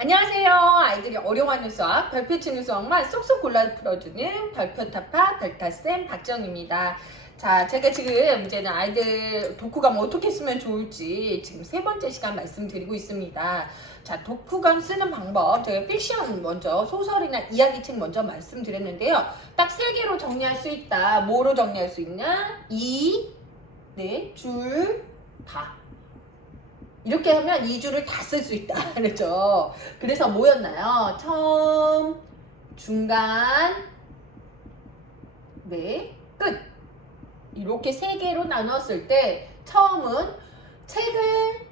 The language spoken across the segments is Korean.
안녕하세요. 아이들이 어려워하는 수학, 별표 치는 수학만 쏙쏙 골라 풀어주는 별표타파 별타쌤 박정입니다. 자, 제가 지금 이제는 아이들 독후감 어떻게 쓰면 좋을지 지금 세 번째 시간 말씀드리고 있습니다. 자, 독후감 쓰는 방법, 제가 픽션 먼저, 소설이나 이야기책 먼저 말씀드렸는데요. 딱 세 개로 정리할 수 있다. 뭐로 정리할 수 있냐? 줄, 다. 이렇게 하면 이 줄을 다 쓸 수 있다. 그렇죠? 그래서 뭐였나요? 처음, 중간, 끝. 이렇게 세 개로 나눴을 때 처음은 책을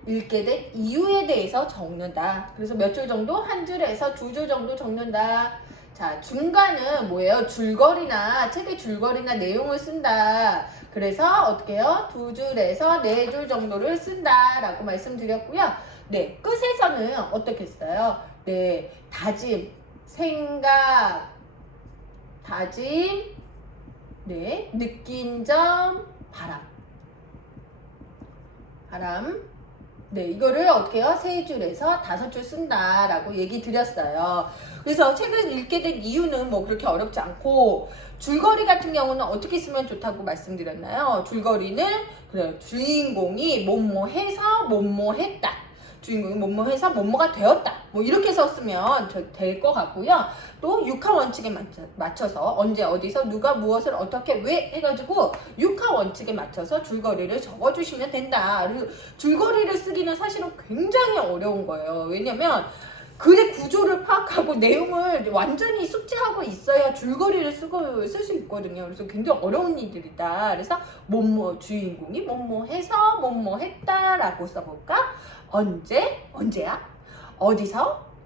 읽게 된 이유에 대해서 적는다. 그래서 몇 줄 정도? 한 줄에서 두 줄 정도 적는다. 자, 중간은 뭐예요? 줄거리나 책의 줄거리나 내용을 쓴다. 그래서 어떻게 해요? 두 줄에서 네 줄 정도를 쓴다 라고 말씀드렸고요. 네, 끝에서는 어떻게 써요? 네, 다짐, 생각, 다짐, 네, 느낀 점, 바람. 네, 이거를 어떻게 해요? 세 줄에서 다섯 줄 쓴다라고 얘기 드렸어요. 그래서 책을 읽게 된 이유는 뭐 그렇게 어렵지 않고, 줄거리 같은 경우는 어떻게 쓰면 좋다고 말씀드렸나요? 줄거리는 그래, 주인공이 뭐뭐해서 뭐뭐했다. 주인공이 뭐뭐해서 뭐뭐가 되었다. 뭐 이렇게 썼으면 될 것 같고요. 또 육하 원칙에 맞춰서 언제 어디서 누가 무엇을 어떻게 왜 해가지고 육하 원칙에 맞춰서 줄거리를 적어주시면 된다. 그리고 줄거리를 쓰기는 사실은 굉장히 어려운 거예요. 왜냐면 글의 구조를 파악하고 내용을 완전히 숙지하고 있어야 줄거리를 쓸 수 있거든요. 그래서 굉장히 어려운 일들이다. 그래서 주인공이 뭐뭐해서 뭐뭐했다라고 써볼까? 언제야?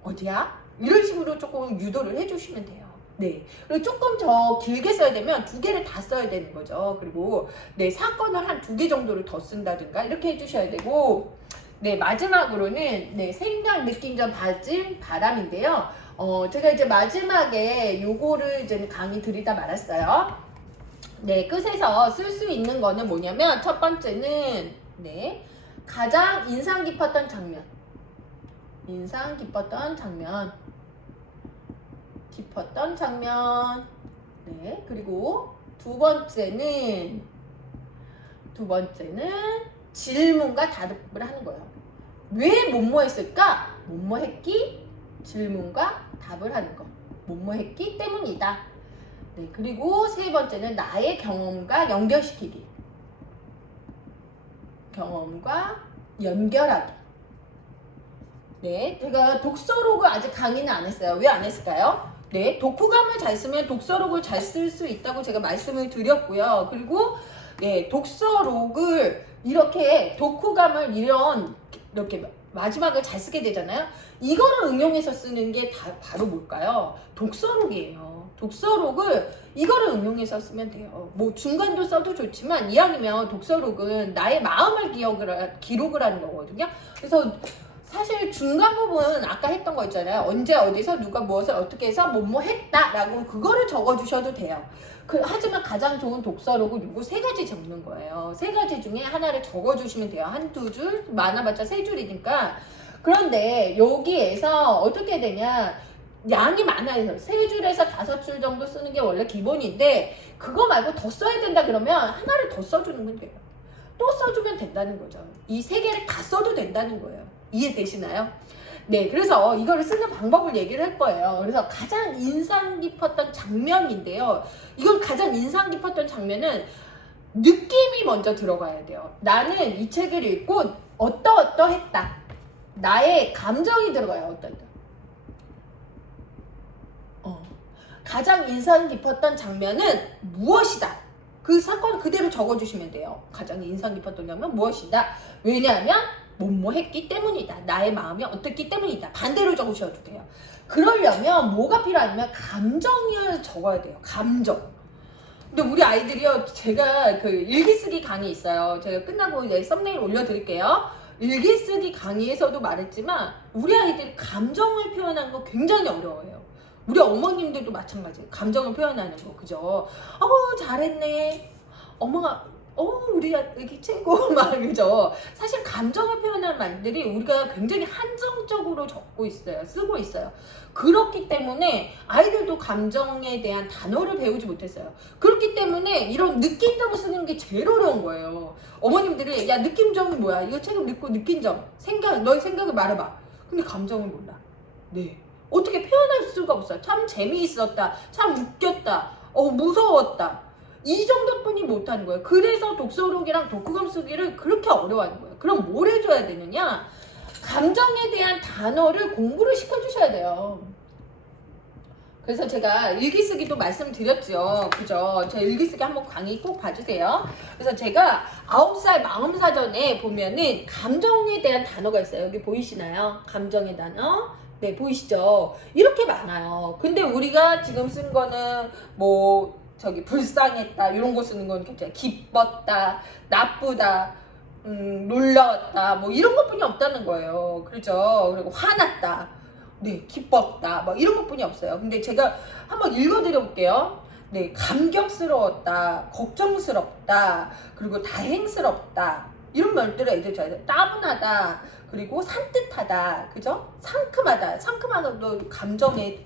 어디야? 이런 식으로 조금 유도를 해주시면 돼요. 네. 그리고 조금 더 길게 써야 되면 두 개를 다 써야 되는 거죠. 그리고 네, 사건을 한 두 개 정도를 더 쓴다든가 이렇게 해주셔야 되고, 네, 마지막으로는 네, 생각, 느낀 점, 바람인데요. 제가 이제 마지막에 요거를 이제 강의 드리다 말았어요. 네, 끝에서 쓸 수 있는 거는 뭐냐면 첫 번째는 네, 가장 인상 깊었던 장면. 네, 그리고 두 번째는 질문과 답을 하는 거예요. 왜 뭐뭐했을까? 뭐뭐했기? 질문과 답을 하는 거. 뭐뭐했기 때문이다. 네, 그리고 세 번째는 나의 경험과 연결시키기. 경험과 연결하기. 네, 제가 독서록을 아직 강의는 안 했어요. 왜 안 했을까요? 네, 독후감을 잘 쓰면 독서록을 잘 쓸 수 있다고 제가 말씀을 드렸고요. 그리고 네, 독서록을 이렇게 독후감을 이렇게 마지막을 잘 쓰게 되잖아요. 이거를 응용해서 쓰는 게 바로 뭘까요? 독서록이에요. 독서록을 이거를 응용해서 쓰면 돼요. 뭐 중간도 써도 좋지만 이왕이면 독서록은 나의 마음을 기록을 하는 거거든요. 그래서 사실 중간 부분 아까 했던 거 있잖아요. 언제 어디서 누가 무엇을 어떻게 해서 뭐뭐 했다라고 그거를 적어주셔도 돼요. 하지만 가장 좋은 독서록은 요거 세 가지 적는 거예요. 세 가지 중에 하나를 적어주시면 돼요. 한두 줄, 많아봤자 세 줄이니까. 그런데 여기에서 어떻게 되냐, 양이 많아요. 세 줄에서 다섯 줄 정도 쓰는 게 원래 기본인데 그거 말고 더 써야 된다 그러면 하나를 더 써주는 건 돼요. 또 써주면 된다는 거죠. 이 세 개를 다 써도 된다는 거예요. 이해되시나요? 네, 그래서 이거를 쓰는 방법을 얘기를 할 거예요. 그래서 가장 인상 깊었던 장면인데요. 이걸 가장 인상 깊었던 장면은 느낌이 먼저 들어가야 돼요. 나는 이 책을 읽고 어떠했다. 나의 감정이 들어가요. 어떠했다. 가장 인상 깊었던 장면은 무엇이다. 그 사건을 그대로 적어주시면 돼요. 가장 인상 깊었던 장면 무엇이다. 왜냐하면 뭐뭐 했기 때문이다. 나의 마음이 어떻기 때문이다. 반대로 적으셔도 돼요. 그러려면 뭐가 필요하냐면 감정을 적어야 돼요. 감정. 근데 우리 아이들이요, 제가 그 일기쓰기 강의 있어요. 제가 끝나고 이제 썸네일 올려드릴게요. 일기쓰기 강의에서도 말했지만 우리 아이들이 감정을 표현하는 거 굉장히 어려워요. 우리 어머님들도 마찬가지예요. 감정을 표현하는 거, 그죠? 잘했네. 엄마가 우리 애기 최고 막 그죠. 사실 감정을 표현하는 말들이 우리가 굉장히 한정적으로 적고 있어요. 쓰고 있어요. 그렇기 때문에 아이들도 감정에 대한 단어를 배우지 못했어요. 그렇기 때문에 이런 느낀다고 쓰는 게 제일 어려운 거예요. 어머님들이 야 느낌점이 뭐야? 이거 책을 읽고 느낀 점, 너의 생각을 말해봐. 근데 감정을 몰라. 네. 어떻게 표현할 수가 없어요. 참 재미있었다. 참 웃겼다. 무서웠다. 이 정도뿐이 못하는 거예요. 그래서 독서록이랑 독후감 쓰기를 그렇게 어려워하는 거예요. 그럼 뭘 해줘야 되느냐? 감정에 대한 단어를 공부를 시켜주셔야 돼요. 그래서 제가 일기쓰기도 말씀드렸죠. 그죠? 제 일기쓰기 한번 강의 꼭 봐주세요. 그래서 제가 9살 마음사전에 보면은 감정에 대한 단어가 있어요. 여기 보이시나요? 감정의 단어. 네, 보이시죠? 이렇게 많아요. 근데 우리가 지금 쓴 거는 불쌍했다 이런 거 쓰는 건 괜찮아요. 기뻤다, 나쁘다, 놀라웠다 이런 것뿐이 없다는 거예요. 그렇죠? 그리고 화났다, 네, 기뻤다 이런 것뿐이 없어요. 근데 제가 한번 읽어드려 볼게요. 네, 감격스러웠다, 걱정스럽다, 그리고 다행스럽다 이런 말들을 애들 잘 따분하다, 그리고 산뜻하다, 그죠? 상큼하다도 감정에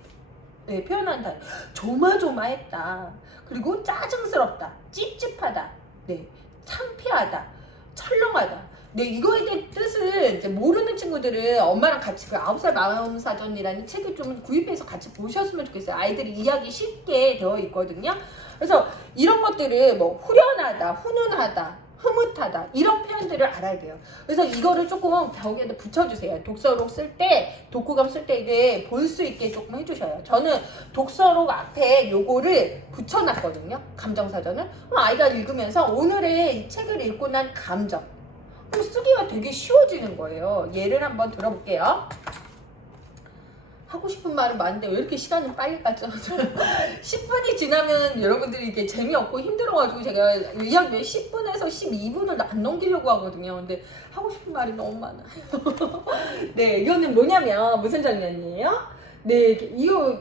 표현한다. 조마조마했다. 그리고 짜증스럽다, 찝찝하다, 네, 창피하다, 철렁하다. 네, 이거에 대한 뜻을 이제 모르는 친구들은 엄마랑 같이 그 9살 마음사전이라는 책을 좀 구입해서 같이 보셨으면 좋겠어요. 아이들이 이해하기 쉽게 되어 있거든요. 그래서 이런 것들을 후련하다, 훈훈하다, 흐뭇하다 이런 표현들을 알아야 돼요. 그래서 이거를 조금 벽에다 붙여주세요. 독서록 쓸 때, 독후감 쓸 때 이게 볼 수 있게 조금 해주셔요. 저는 독서록 앞에 요거를 붙여놨거든요. 감정사전을. 그럼 아이가 읽으면서 오늘의 이 책을 읽고 난 감정, 그럼 쓰기가 되게 쉬워지는 거예요. 예를 한번 들어볼게요. 하고 싶은 말은 많은데 왜 이렇게 시간이 빨리 가죠? 10분이 지나면 여러분들이 이게 재미없고 힘들어가지고 제가 이야기 10분에서 12분을 안 넘기려고 하거든요. 근데 하고 싶은 말이 너무 많아요. 네, 이거는 뭐냐면 무슨 장면이에요? 네, 이거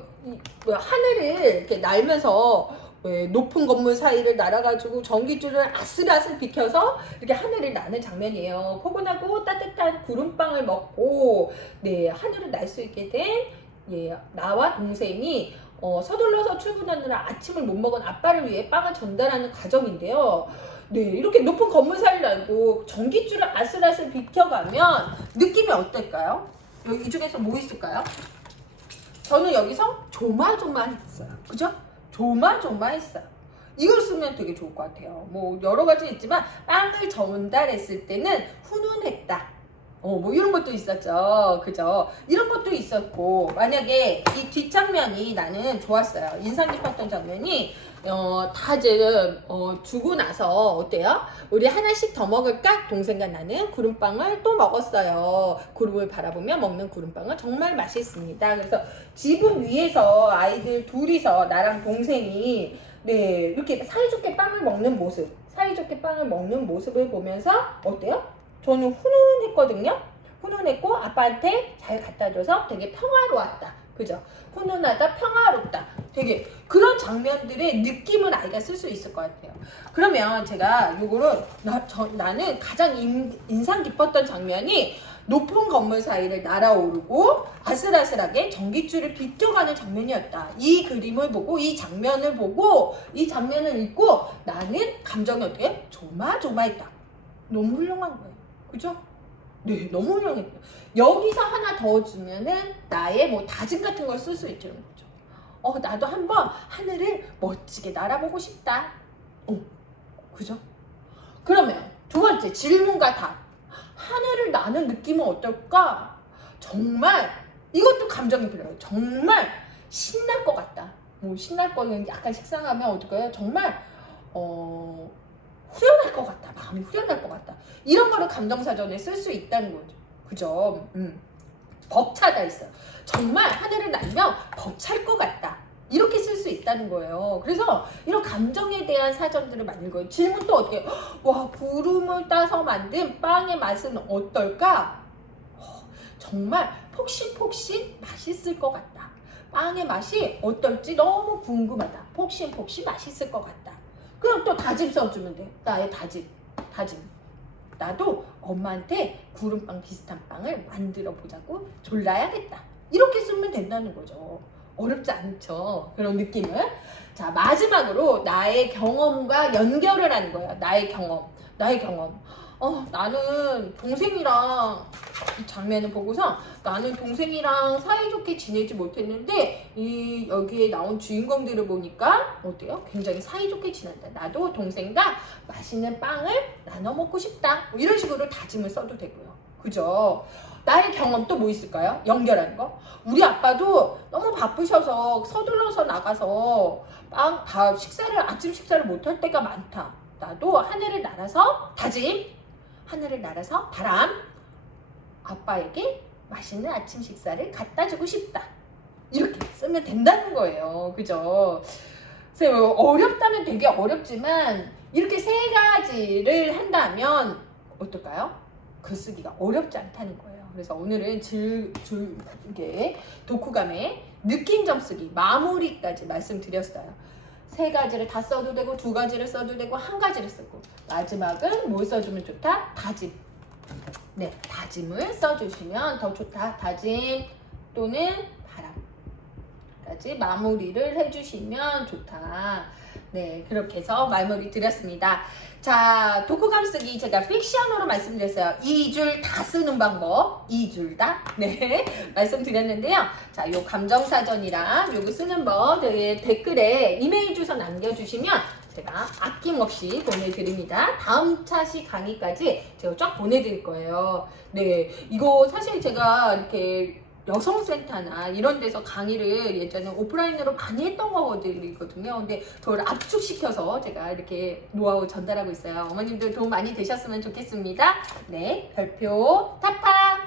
하늘을 이렇게 날면서 높은 건물 사이를 날아가지고 전기줄을 아슬아슬 비켜서 이렇게 하늘을 나는 장면이에요. 포근하고 따뜻한 구름빵을 먹고 네, 하늘을 날 수 있게 된 나와 동생이 서둘러서 출근하느라 아침을 못 먹은 아빠를 위해 빵을 전달하는 과정인데요. 네, 이렇게 높은 건물 사이를 날고 전기줄을 아슬아슬 비켜가면 느낌이 어떨까요? 이 중에서 뭐 있을까요? 저는 여기서 조마조마했어요. 그죠? 조마조마했어요. 이걸 쓰면 되게 좋을 것 같아요. 여러 가지 있지만 빵을 전달했을 때는 훈훈했다. 이런 것도 있었죠. 그죠? 이런 것도 있었고, 만약에 이 뒷장면이 나는 좋았어요. 인상 깊었던 장면이, 다들, 주고 나서, 어때요? 우리 하나씩 더 먹을까? 동생과 나는 구름빵을 또 먹었어요. 구름을 바라보며 먹는 구름빵은 정말 맛있습니다. 그래서 지붕 위에서 아이들 둘이서 나랑 동생이, 네, 이렇게 사이좋게 빵을 먹는 모습을 보면서, 어때요? 저는 훈훈했거든요. 훈훈했고 아빠한테 잘 갖다줘서 되게 평화로웠다. 그죠? 훈훈하다, 평화롭다. 되게 그런 장면들의 느낌을 아이가 쓸 수 있을 것 같아요. 그러면 제가 요거를 나는 가장 인상 깊었던 장면이 높은 건물 사이를 날아오르고 아슬아슬하게 전기줄을 비껴가는 장면이었다. 이 그림을 보고 이 장면을 읽고 나는 감정이 어떻게? 조마조마했다. 너무 훌륭한 거예요. 그죠? 네, 너무 훌륭했어요. 여기서 하나 더 주면은 나의 다짐 같은 걸 쓸 수 있는 거죠. 나도 한번 하늘을 멋지게 날아보고 싶다. 그죠? 그러면 두 번째 질문과 답. 하늘을 나는 느낌은 어떨까? 정말 이것도 감정이 필요해요. 정말 신날 것 같다. 신날 거는 약간 식상하면 어떨까요? 정말 후련할 것 같다. 마음이 후련할 것 같다. 이런 거를 감정사전에 쓸 수 있다는 거죠. 그죠? 벅차다 있어요. 정말 하늘을 날면 벅찰 것 같다. 이렇게 쓸 수 있다는 거예요. 그래서 이런 감정에 대한 사전들을 만든 거예요. 질문 또 어떻게? 와, 구름을 따서 만든 빵의 맛은 어떨까? 정말 폭신폭신 맛있을 것 같다. 빵의 맛이 어떨지 너무 궁금하다. 폭신폭신 맛있을 것 같다. 그냥 또 다짐 써주면 돼. 나의 다짐. 나도 엄마한테 구름빵 비슷한 빵을 만들어 보자고 졸라야겠다. 이렇게 쓰면 된다는 거죠. 어렵지 않죠. 그런 느낌을. 자, 마지막으로 나의 경험과 연결을 하는 거예요. 나의 경험. 나는 동생이랑 이 장면을 보고서 나는 동생이랑 사이좋게 지내지 못했는데 여기에 나온 주인공들을 보니까 어때요? 굉장히 사이좋게 지낸다. 나도 동생과 맛있는 빵을 나눠 먹고 싶다. 뭐 이런 식으로 다짐을 써도 되고요. 그죠? 나의 경험 또 뭐 있을까요? 연결하는 거. 우리 아빠도 너무 바쁘셔서 서둘러서 나가서 아침 식사를 못할 때가 많다. 나도 하늘을 날아서 다짐. 하늘을 날아서 바람. 아빠에게 맛있는 아침 식사를 갖다 주고 싶다. 이렇게 쓰면 된다는 거예요. 그죠? 그래서 어렵다면 되게 어렵지만 이렇게 세 가지를 한다면 어떨까요? 글쓰기가 어렵지 않다는 거예요. 그래서 오늘은 이게 독후감의 느낌 점 쓰기 마무리까지 말씀드렸어요. 세 가지를 다 써도 되고 두 가지를 써도 되고 한 가지를 쓰고 마지막은 뭘 써주면 좋다? 다짐. 네, 다짐을 써주시면 더 좋다. 다짐 또는 바람까지 마무리를 해주시면 좋다. 네, 그렇게 해서 마무리 드렸습니다. 자, 독후감 쓰기 제가 픽션으로 말씀드렸어요. 2줄 다 쓰는 방법. 2줄 다. 네, 말씀드렸는데요. 자, 요 감정사전이랑 요거 쓰는 법 댓글에 이메일 주소 남겨주시면 제가 아낌없이 보내드립니다. 다음 차시 강의까지 제가 쫙 보내드릴 거예요. 네, 이거 사실 제가 이렇게 여성센터나 이런 데서 강의를 예전에 오프라인으로 많이 했던 거거든요. 근데 그걸 압축시켜서 제가 이렇게 노하우 전달하고 있어요. 어머님들 도움 많이 되셨으면 좋겠습니다. 네, 별표 타파!